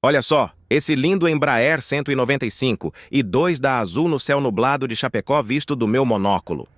Olha só, esse lindo Embraer 195 e dois da Azul no céu nublado de Chapecó visto do meu monóculo.